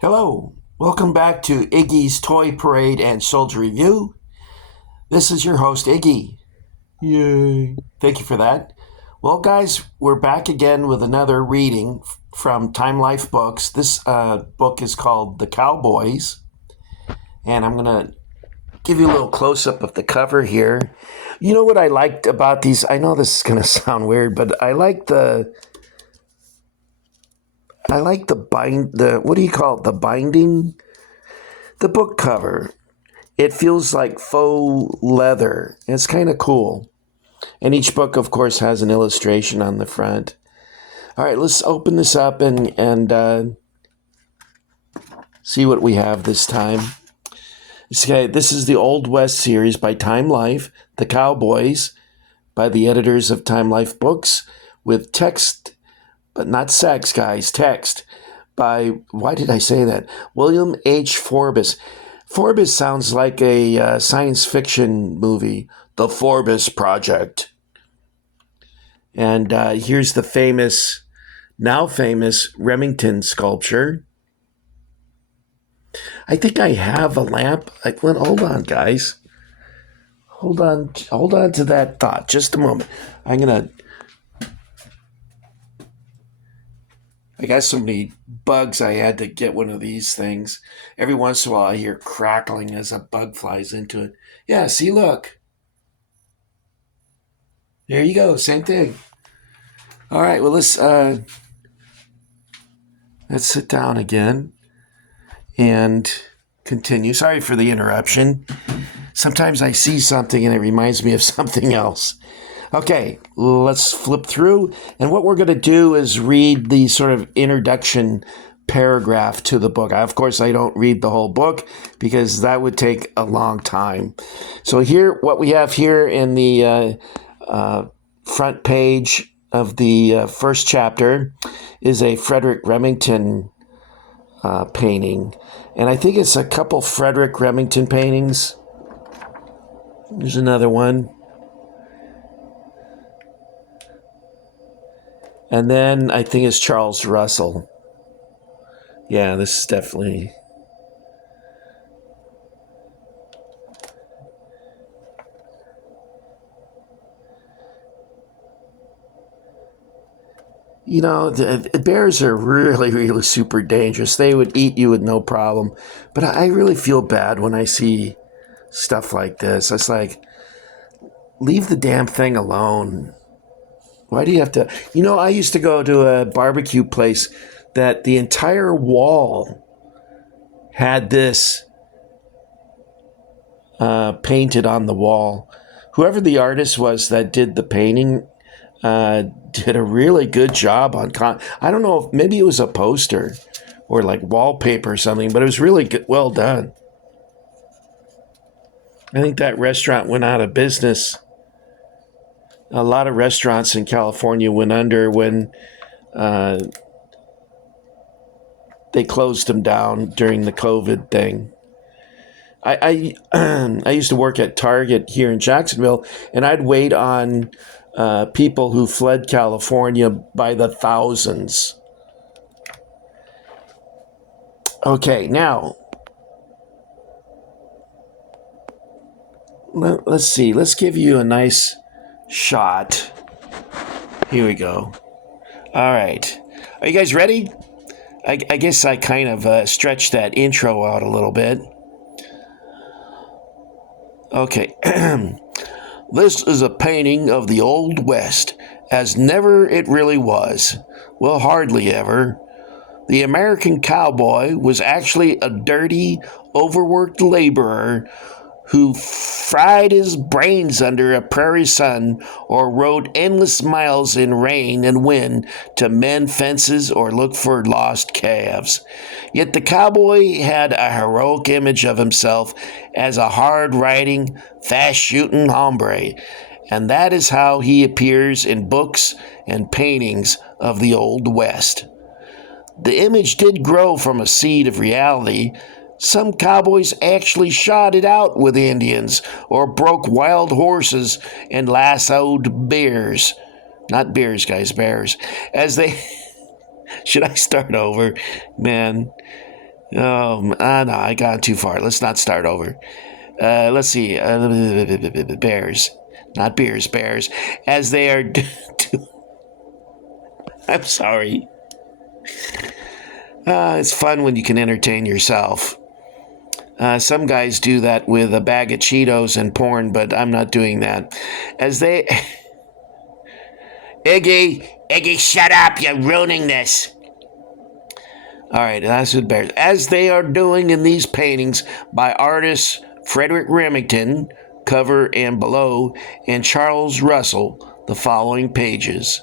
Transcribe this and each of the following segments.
Hello, welcome back to Iggy's Toy Parade and Soldier Review. This is your host, Iggy. Yay. Thank you for that. Well, guys, we're back again with another reading from Time Life Books. This book is called The Cowboys, and I'm going to give you a little close-up of the cover here. You know what I liked about these? I know this is going to sound weird, but I like the what do you call it? The binding? The book cover. It feels like faux leather. It's kind of cool. And each book, of course, has an illustration on the front. All right, let's open this up and see what we have this time. Okay, this is the Old West series by Time Life, The Cowboys, by the editors of Time Life Books, with text, but not sex, guys, text, by, why did I say that? William H. Forbes. Forbes sounds like a science fiction movie, The Forbes Project. And here's the now famous Remington sculpture. I think I have a lamp. Hold on, guys. Hold on to that thought. Just a moment. I got so many bugs, I had to get one of these things. Every once in a while, I hear crackling as a bug flies into it. Yeah, see, look. There you go, same thing. All right, well, let's sit down again and continue. Sorry for the interruption. Sometimes I see something and it reminds me of something else. Okay, let's flip through. And what we're going to do is read the sort of introduction paragraph to the book. Of course, I don't read the whole book because that would take a long time. So here, what we have here in the front page of the first chapter is a Frederick Remington painting. And I think it's a couple Frederick Remington paintings. There's another one. And then I think it's Charles Russell. Yeah, this is definitely... You know, the bears are really, really super dangerous. They would eat you with no problem. But I really feel bad when I see stuff like this. It's like, leave the damn thing alone. Why do you have to... You know, I used to go to a barbecue place that the entire wall had this painted on the wall. Whoever the artist was that did the painting did a really good job on... I don't know if maybe it was a poster or like wallpaper or something, but it was really well done. I think that restaurant went out of business. A lot of restaurants in California went under when they closed them down during the COVID thing. I used to work at Target here in Jacksonville, and I'd wait on people who fled California by the thousands. Okay, now, let's see. Let's give you a nice shot. Here we go. All right. Are you guys ready? I guess I kind of stretched that intro out a little bit. Okay. This is a painting of the Old West, as never it really was. Well, hardly ever. The American cowboy was actually a dirty, overworked laborer who fried his brains under a prairie sun or rode endless miles in rain and wind to mend fences or look for lost calves. Yet the cowboy had a heroic image of himself as a hard-riding, fast-shooting hombre, and that is how he appears in books and paintings of the Old West. The image did grow from a seed of reality. Some cowboys actually shot it out with Indians or broke wild horses and lassoed bears. Not bears, guys, bears. As they... Should I start over? Man, No, I got too far. Let's not start over. Let's see. Bears, not beers, bears, as they are. I'm sorry. It's fun when you can entertain yourself. Some guys do that with a bag of Cheetos and porn, but I'm not doing that. As they. Iggy, shut up! You're ruining this. All right, that's what bears. As they are doing in these paintings by artists Frederick Remington, cover and below, and Charles Russell, the following pages.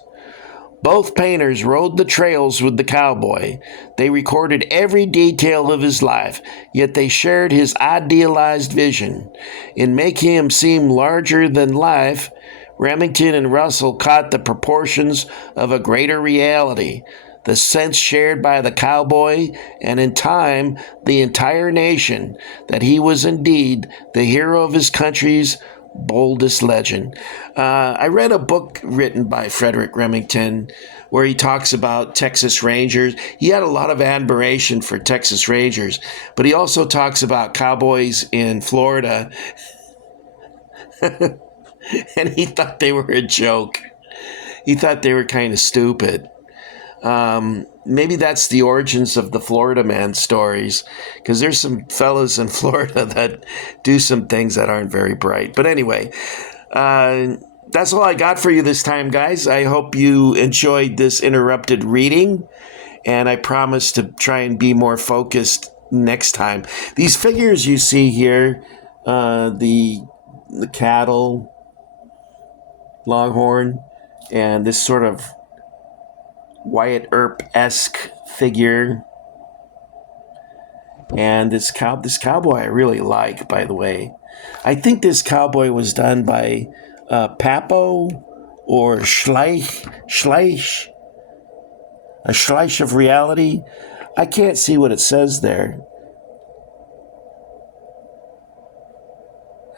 Both painters rode the trails with the cowboy. They recorded every detail of his life, yet they shared his idealized vision. In making him seem larger than life, Remington and Russell caught the proportions of a greater reality, the sense shared by the cowboy and in time the entire nation that he was indeed the hero of his country's boldest legend. I read a book written by Frederick Remington where he talks about Texas Rangers. He had a lot of admiration for Texas Rangers, but he also talks about cowboys in Florida, and he thought they were a joke. He thought they were kind of stupid. Maybe that's the origins of the Florida Man stories, because there's some fellas in Florida that do some things that aren't very bright. But anyway, that's all I got for you this time, guys. I hope you enjoyed this interrupted reading, and I promise to try and be more focused next time. These figures you see here, the cattle, longhorn, and this sort of Wyatt Earp-esque figure, and this cowboy I really like, by the way. I think this cowboy was done by Papo or Schleich, a Schleich of Reality. I can't see what it says there.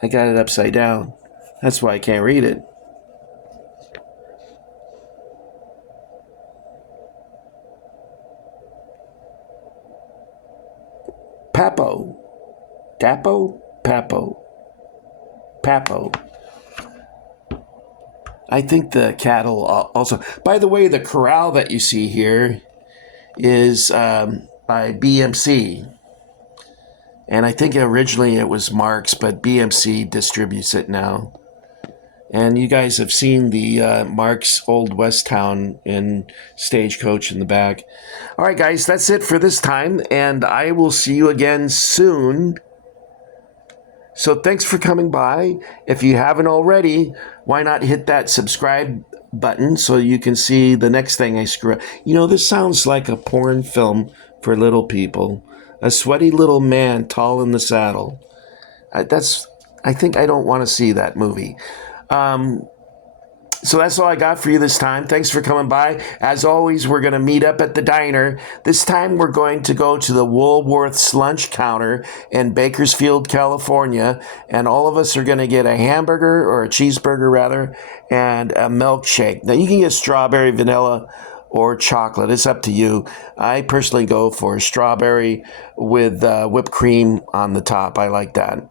I got it upside down. That's why I can't read it. Papo. I think the cattle also. By the way, the corral that you see here is by BMC. And I think originally it was Mark's, but BMC distributes it now. And you guys have seen the Mark's Old West Town in Stagecoach in the back. All right, guys, that's it for this time, and I will see you again soon. So thanks for coming by. If you haven't already, why not hit that subscribe button so you can see the next thing I screw up. You know, this sounds like a porn film for little people. A sweaty little man tall in the saddle. I think I don't want to see that movie. So that's all I got for you this time. Thanks for coming by. As always, we're going to meet up at the diner. This time we're going to go to the Woolworth's lunch counter in Bakersfield, California, and all of us are going to get a hamburger, or a cheeseburger rather, and a milkshake. Now you can get strawberry, vanilla, or chocolate. It's up to you. I personally go for strawberry with whipped cream on the top. I like that.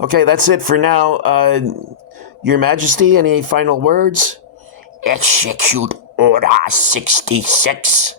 Okay, that's it for now. Your Majesty, any final words? Execute Order 66.